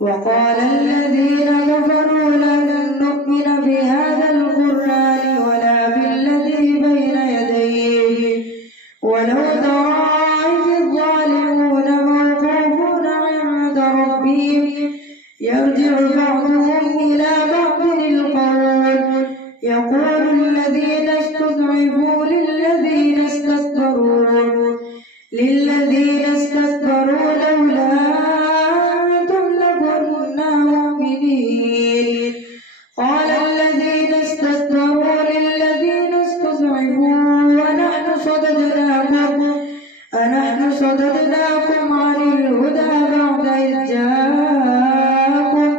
وقال الذين كفروا لن نؤمن بهذا القرآن ولا بالذي بين يديه ولو ترى إذ الظالمون موقوفون عند ربهم يرجع بعضهم إلى بعض القول يقول الذين استضعفوا للذين استكبروا لولا أنتم لكنا مؤمنين قال الذين استكبروا للذين استضعفوا أنحن صددناكم عن الهدى بعد إذ جاءكم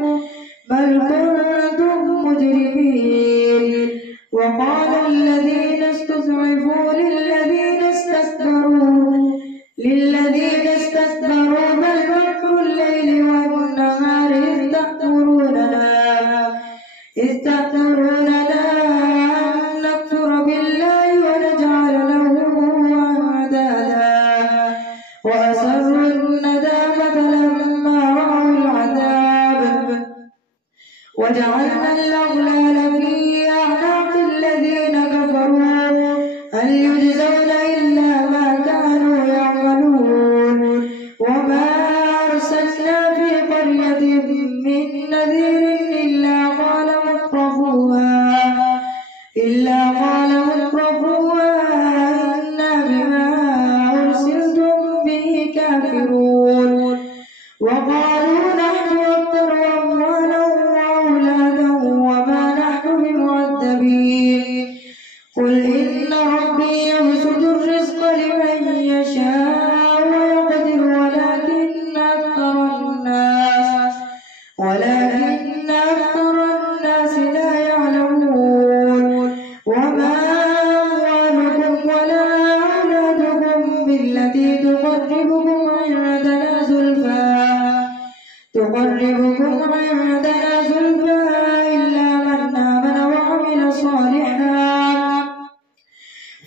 بل كنتم مجرمين وقال الذين استضعفوا للذين استكبروا بل مكر الليل والنهار إذ تأمروننا أن نكفر بالله ونجعل له أندادا وأسروا الندامة لما رأوا العذاب وجعلنا الأغلال في أعناق الذين كفروا هل يجزون إلا ما كانوا يعملون وما أرسلنا في قرية من نذير إلا قال مترفوها إنا بما أرسلتم به كافرون وقالوا نحن أكثر أموالا وأولادا وما نحن بمعذبين قل إن ربي يبسط الرزق لمن يشاء ويقدر ولكن أكثر الناس لا يعلمون وما أموالكم ولا أولادكم بالتي تقربكم عندنا زلفى إلا من آمن وعمل صالحا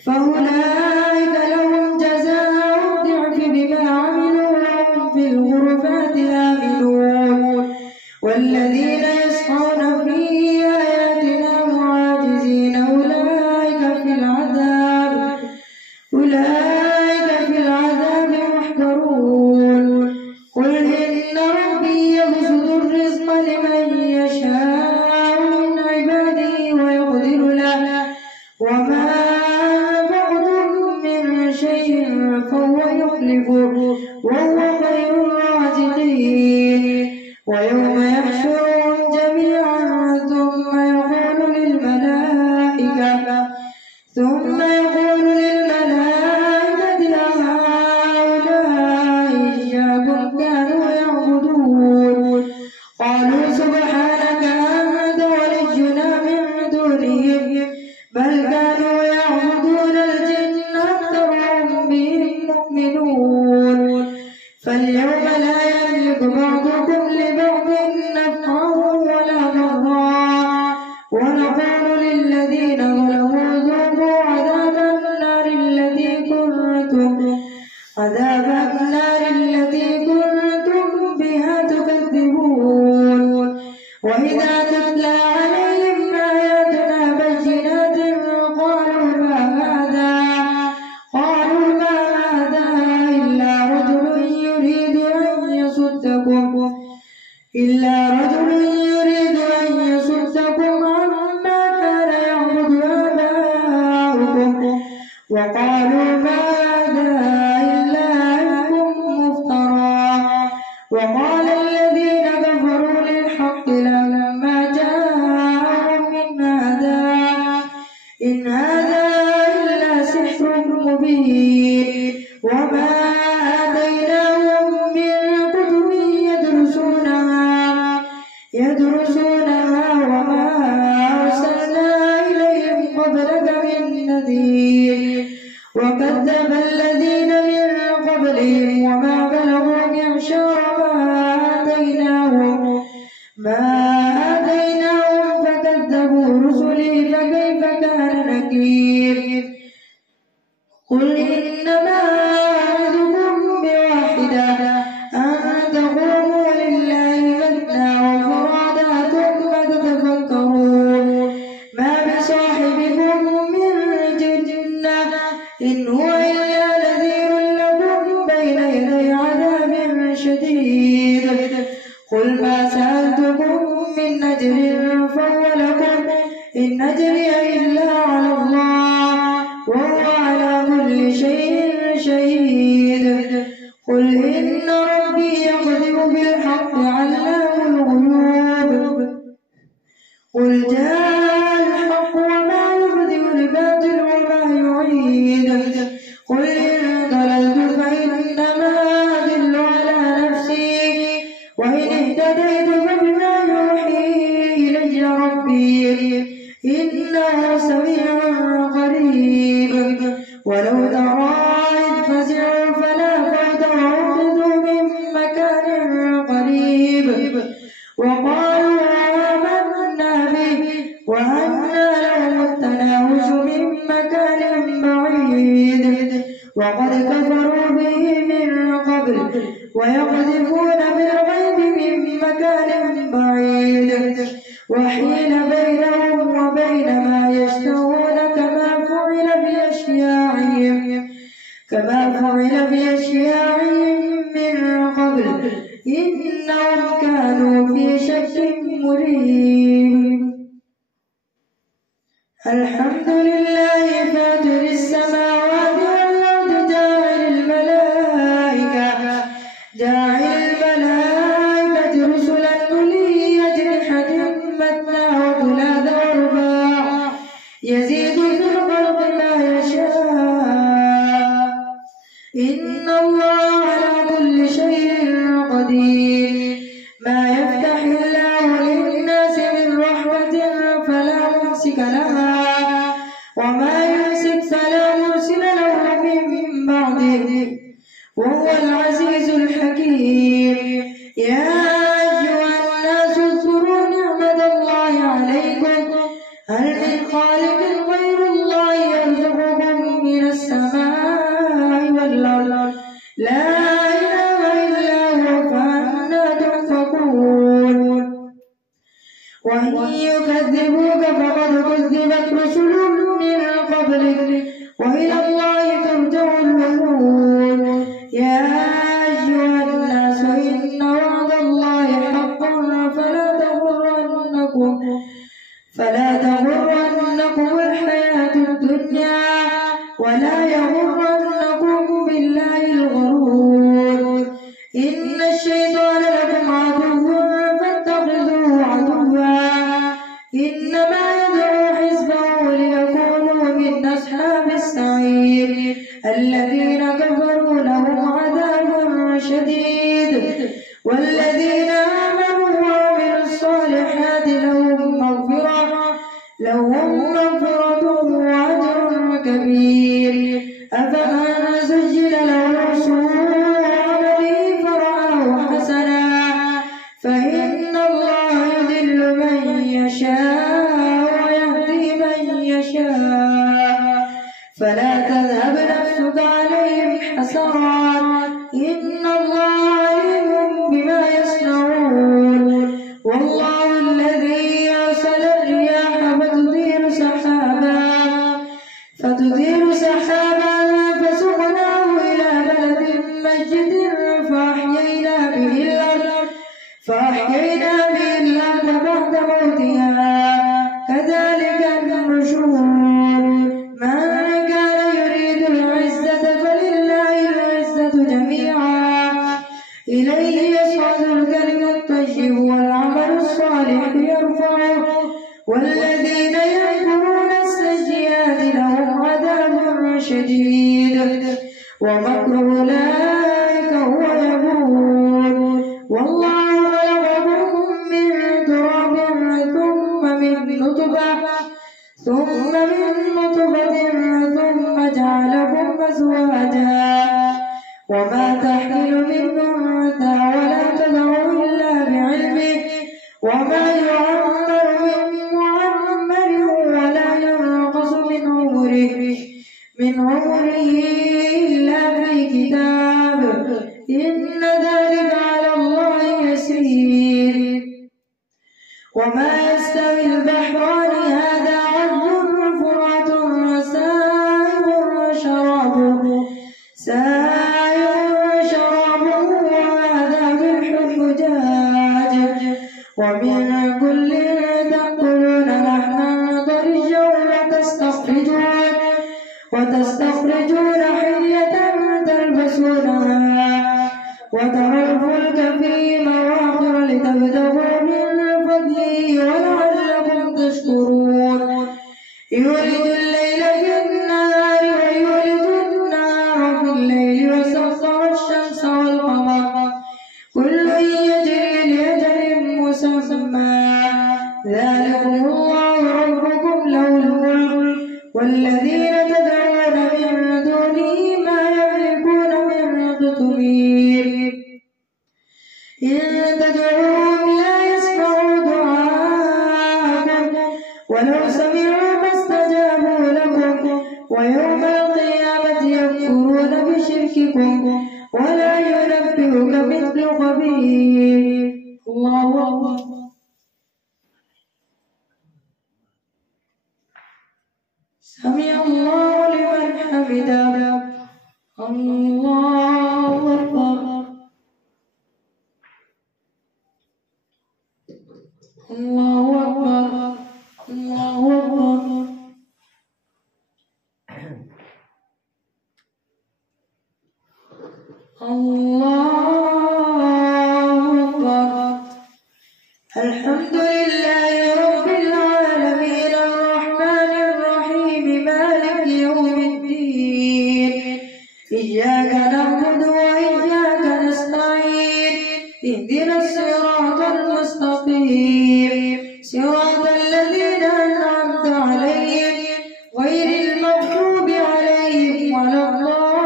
فأولئك لهم جزاء الضعف بما عملوا وهم في الغرفات آمنون والذين يسعون في آياتنا معاجزين أولئك في العذاب محضرون قل إن ربي يبسط الرزق لمن يشاء من عباده ويقدر له وما أنفقتم من شيء فهو يخلفه وهو خير الرازقين ويوم يحشرهم جميعا ثم يقول للملائكة أهؤلاء إياكم كانوا يعبدون قالوا سبحانك أنت ولينا من دونهم بل كانوا يعبدون الجن أكثرهم بهم مؤمنون فاليوم لا يملك بعضكم لبعض نفعا ولا ضرا ونقول للذين ظلموا ذوقوا عذاب النار التي كنتم بها تكذبون وإذا تتلى عليهم آياتنا بينات قالوا ما هذا إلا رجل يريد أن يصدكم عما كان يعبد آباؤكم وقالوا ما هذا إلا إفك مفترى وقال الذين كفروا للحق لما جاءهم إن هذا إلا سحر مبين وما آتيناهم من كتب يدرسونها وما أرسلنا إليهم قبلك من نذير وكذب الذين من قبلهم وما بلغوا معشار ما آتيناهم فكذبوا رسلي فكيف كان نكير قل إنما أعظكم بواحدة أن تقوموا لله مثنى شديد قل ما سألتكم من أجر فهو لكم إن أجري إلا على الله وهو على كل شيء شهيد قل إن ربي يقذف بالحق علام الغيوب قل جاء الحق وما يبدئ الباطل وما يعيد قل إن ضللت فإنما أضل على نفسي وإن اهتديت فبما يوحي إلي ربي إنه سميع قريب ولو ترى إذ فزعوا فلا فوت وأخذوا من مكان قريب وقالوا آمنا به وأنى لهم التناوش من مكان بعيد وقد كفروا به من قبل ويقذفون بالغيب من مكان بعيد وحيل بينهم وبين ما يشتهون كما فعل بأشياعهم من قبل إنهم كانوا في شك مريب الحمد لله فاطر السماوات والأرض جاعل الملائكة رسلا أولي أجنحة مثنى وثلاث ورباع يزيد في الخلق ما يشاء إن الله على كل شيء قدير ما يفتح الله للناس من رحمة فلا ممسك لها وما يمسك فلا مرسل له من بعده وهو العزيز الحكيم يا أيها الناس اذكروا نعمة الله عليكم هل من خالق غير الله يرزقكم من السماء والأرض لا إله إلا هو فأنى تؤفكون وإن يكذبوك فقد كذبت رسل من قبلك وإلى الله ترجع الأمور يا أيها الناس إن وعد الله حق فلا تغرنكم الحياة الدنيا ولا يغرنكم بالله الغرور إن الشيطان لكم عدو فاتخذوه عدوا إنما يدعو حزبه ليكونوا من أصحاب السعير الذين كفروا لهم عذاب شديد والذين آمنوا وعملوا الصالحات لهم مغفرة وأجر كبير أفمن زين له سوء عمله فرآه حسنا فإن الله يضل من يشاء ويهدي من يشاء فلا تذهب نفسك عليهم حسرات إن الله عليم بما يصنعون والله الذي أرسل الرياح فتثير سحابا فسقناه إلى بلد ميت فأحيينا به الأرض بعد موتها كذلك النشور من كان يريد العزة فلله العزة جميعا إليه يصعد الكلم الطيب والعمل الصالح يرفعه والذين يمكرون السيئات لهم عذاب شديد ومكر أولئك هو يبور والله خلقكم من تراب ثم من نطفة ثم جعلكم أزواجا وما تحمل من أنثى ولا تضع إلا بعلمه وما يعمر من معمر ولا ينقص من عمره إلا في كتاب إن ذلك على الله يسير وما يستوي البحران هذا عذب فرات سائغ شرابه وهذا ملح ومن كل تأكلون لحما طريا وتستخرجون حلية تلبسونها وترى الفلك فيه مواخر لتبتغوا من فضله ولعلكم تشكرون يولج الليل في النهار ويولج النهار في الليل وسخر الشمس والقمر كل يجري لأجل مسمى ذلكم الله ربكم له الملك والذين تدعون من دونه ما يملكون من قطمير إن تدعوهم لا يسمعوا دعاءكم ولو سمعوا ما استجابوا لكم ويوم القيامة يكفرون بشرككم ولا ينبئك مثل خبير. الله أكبر. سمع الله لمن حمده. الله أكبر. الله أكبر. الله أكبر. الله أكبر. الحمد لله رب العالمين الرحمن الرحيم مالك يوم الدين إياك نعبد وإياك نستعين اهدنا الصراط المستقيم صراط الذين أنعمت عليهم غير المغضوب عليهم ولا الضالين.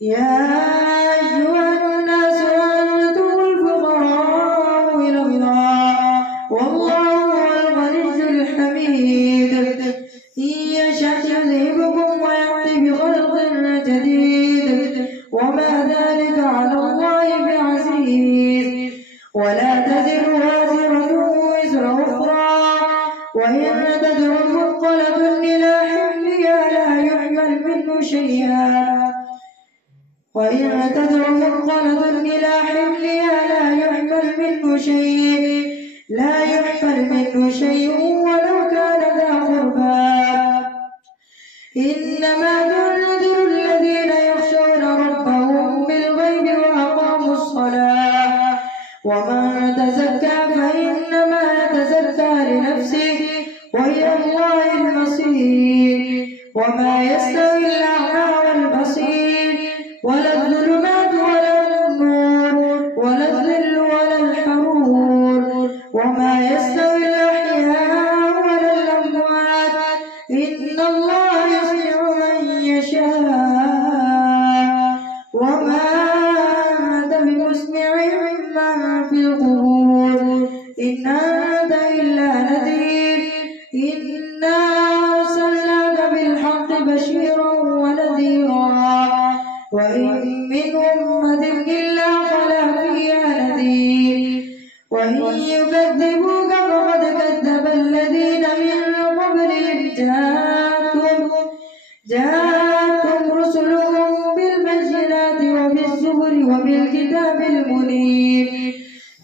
يا أيها الناس أنتم الفقراء إلى الله والله هو الغني الحميد إن يشأ يذهبكم ويأتي بخلق جديد وما ذلك على الله بعزيز ولا تزر وازرة وزر أخرى وإن تدع مثقلة إلى حملها لا يحمل منه شيئا وإن تدع مثقلة إلى حملها لا يحمل منه شيء ولو كان ذا قربى إنما تنذر الذين يخشون ربهم بالغيب وأقاموا الصلاة ومن تزكى فإنما يتزكى لنفسه وإلى الله المصير وما يستوي الأعمى والبصير ولا الظلمات ولا النور ولا الظل ولا الحرور وما يستوي الأحياء ولا الأموات إن الله يسمع من يشاء وما أنت بمسمع من في القبور إن أنت إلا نذير إنا أرسلناك بالحق بشيرا ونذيرا وإن من أمة إلا خلا فيها نذير وإن يكذبوك فقد كذب الذين من قبلهم جاءتهم رسلهم بالبينات وبالزبر وبالكتاب المنير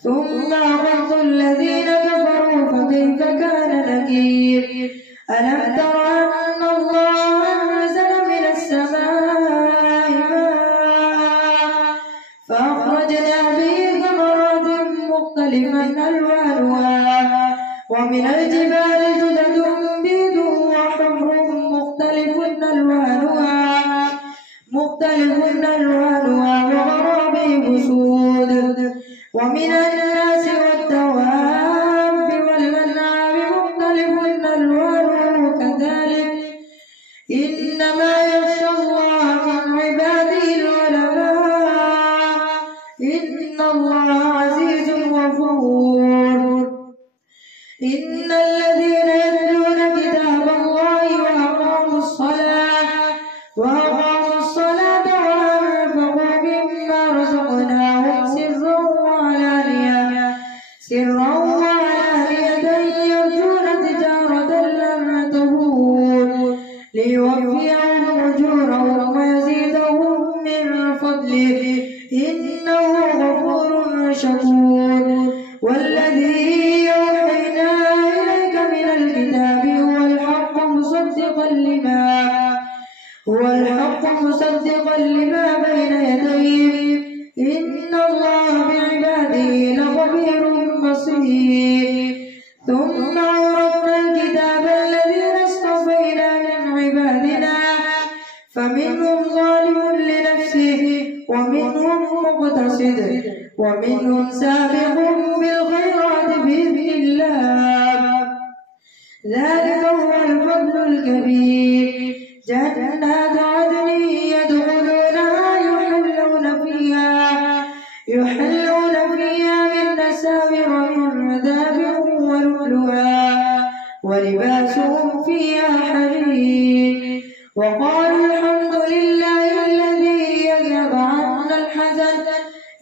ثم أخذت الذين كفروا فكيف كان نكير ألم تر أن الله أنزل من السماء ماء فأخرجنا به ثمرات مختلفا ألوانها ومن الجبال جدد بيض وحمر مختلف ألوانها وغرابيب سود ومن الناس والدواب والأنعام مختلف ألوانه كذلك إنما يخشى الله من عباده العلماء إن الله عزيز غفور. إن الذين يتلون كتاب الله وأقاموا الصلاة وأنفقوا مما رزقناهم سرا وعلانية يرجون تجارة لن تبور ليوفيهم أجورهم ويزيدهم من فضله إنه غفور شكور والذي أوحينا إليك من الكتاب هو الحق مصدقا لما بين يديه إن الله بعباده لخبير بصير ثم أورثنا الكتاب الذين اصطفينا من عبادنا فمنهم ظالم لنفسه ومنهم مقتصد ومنهم سابق بالخيرات بإذن الله ذلك هو الفضل الكبير جنات عدن يدخلونها يحلون فيها من أساور من ذهب ولؤلؤا ولباسهم فيها حرير وقالوا الحمد لله الذي يذهب عنا الحزن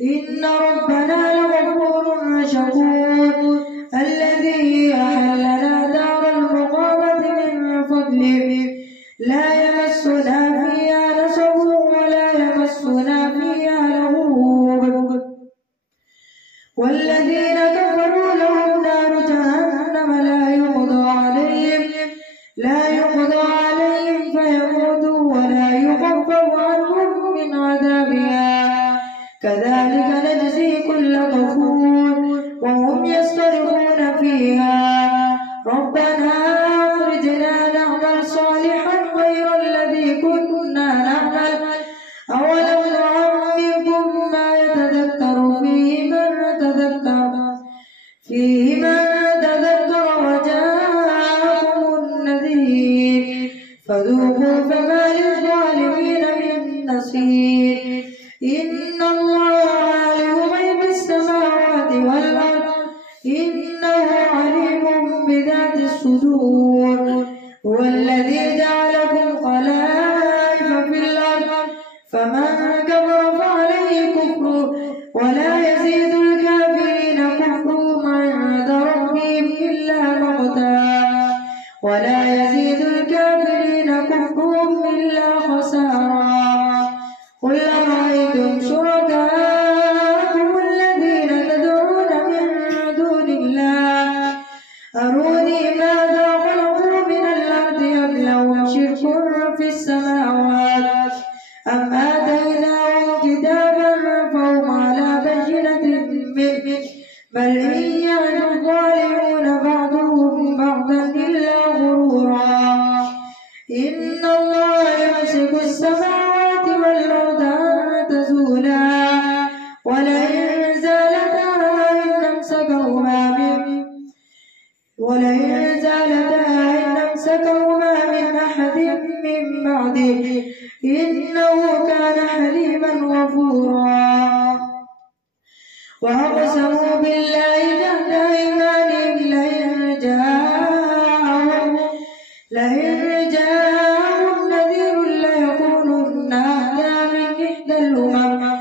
إن ربنا لغفور شكور الذي أحلنا دار المقامة من فضله لا يمسنا فيها نصب ولا يمسنا فيها لغوب والذين كفروا لهم نار جهنم لا يقضى عليهم فيموتوا ولا يخفف عنهم من عذابها كذلك نجزي كل كفور وهم يصطرخون فيها ربنا أخرجنا نعمل صالحا غير الذي كنا نعمل أولم نعمركم ما يتذكر فيه من تذكر وجاءكم النذير فذوقوا فما للظالمين من نصير إن الله عالم غيب السماوات والأرض إنه عليم بذات الصدور هو الذي جعلكم خلائف في الأرض فمن كفر فعليه كفره ولا يزيد الكافرين كفرهم عند ربهم إلا مقتا قل أرأيتم شركاءكم الذين تدعون من دون الله أروني ماذا خلقوا من الأرض أم لهم شرك في السماوات أم آتيناهم كتابا فهم على بينة منه بل إن يعد الظالمون بعضهم بعضا إلا غرورا إن الله يمسك السماوات والأرض أن تزولا ولئن زالتا إن أمسكهما من أحد من بعده إنه كان حليما غفورا وأقسموا بالله جهد أيمانهم لئن جاءهم نذير ليكونن أهدى من إحدى الأمم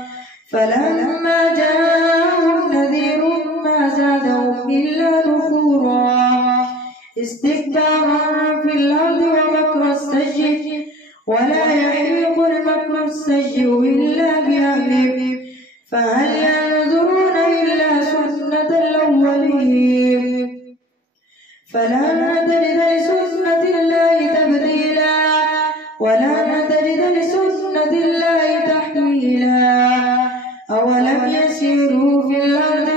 فلما جاءهم نذير ما زادهم إلا نفورا استكبارا في الأرض ومكر السيء ولا يحيق المكر السيء إلا بأهله فهل ينظرون إلا سنة الأولين فلن تجد لسنة الله تبديلا ولن تجد لسنة الله تحويلا أولم يسيروا في الأرض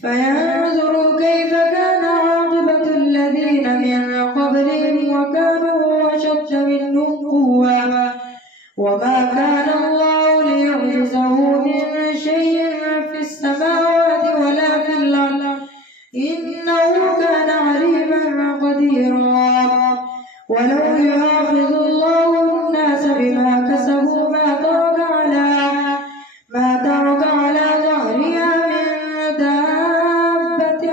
فينظروا كيف كان عاقبة الذين من قبلهم وكانوا أشد منهم قوة وما كان الله ليعجزه من شيء في السماوات ولا في الأرض إنه كان عليما قديرا ولو يؤاخذ الله الناس بما كسبوا ما ترك على ظهرها من دابة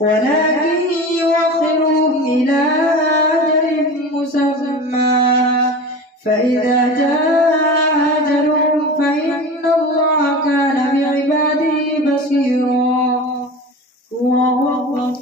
ولكن يؤخرهم إلى أجل مسمى فإذا جاء أجلهم فإن الله كان بعباده بصيرا. الله أكبر.